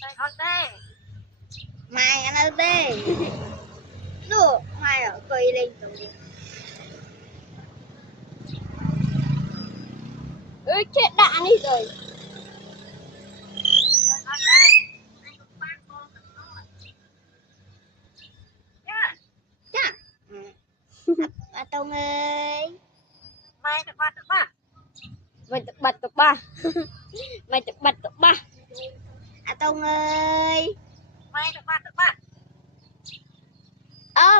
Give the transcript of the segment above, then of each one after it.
Đây con đây. Mày ăn ơi bê. Được, mày ở cây lên rồi. Ơi chết đạn đi rồi. Đây con đây. Anh cũng bắt con rồi. Nha. Chà. À, Tùng ơi. Mày được ba. Mày tập bật tập ba. Mày tập bật tập ba. À Tùng ơi. Mày được ba.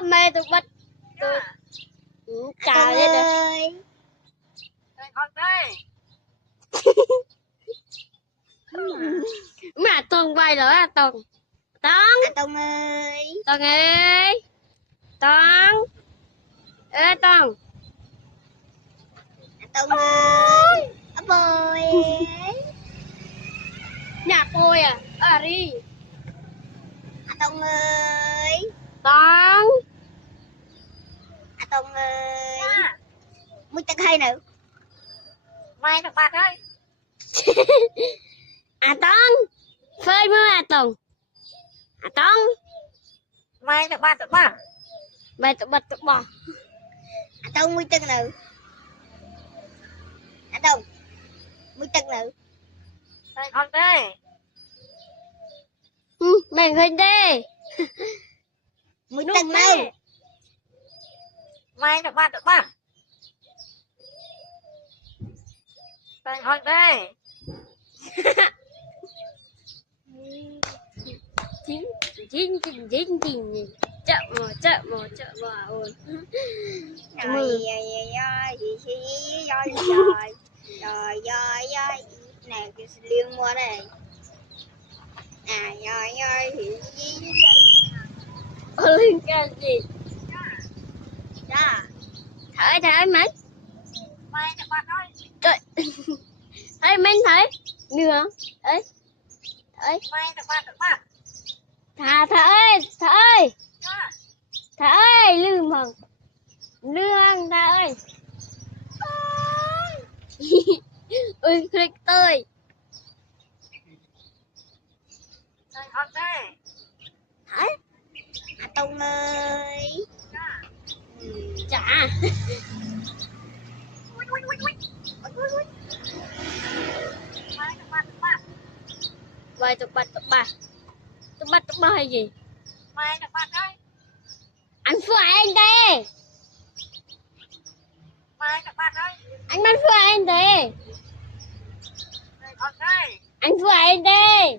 Mày tập bật. Nha. Chào Tùng lên được. ơi. Đây con đây. Mà Tùng bay rồi à Tùng. Tùng. À Tùng ơi. Tùng ơi. Tùng. Ê Tùng. À Tùng ơi. À bồi. Nhà tôi à. À đi. À Tùng ơi. Tùng. À Tùng ơi. Nha. Muốn tao hay nữa. Mày được ba đây. À Tùng. Phơi mưa à Tùng. À Tùng. Mày được ba. Mày tập bật tập bò. À Tùng muốn tao nữa. À Tùng. Muốn tao nữa. Đây con đây. Mày hình đi. Muốn Lúc tao mẹ. nữa. Mày được ba. Đây con đây. Chín chậm mà ôi. Rồi nè cái liên mua này hiểu gì Ôi lên cái gì đó thấy mấy Mày được ba đây. trời thấy mấy thấy nửa ấy ấy Mày được ba. thả ơi Nha. thả ơi lương bằng lương thả ơi ôi click tôi Đây con đây. hả à Tùng ơi Nha. chả Mày được ba. vài tập tập ba hay gì Mày được ba đây. anh phải anh đây Mày được ba đây. anh phải anh đây Đây con đây. anh phải anh đây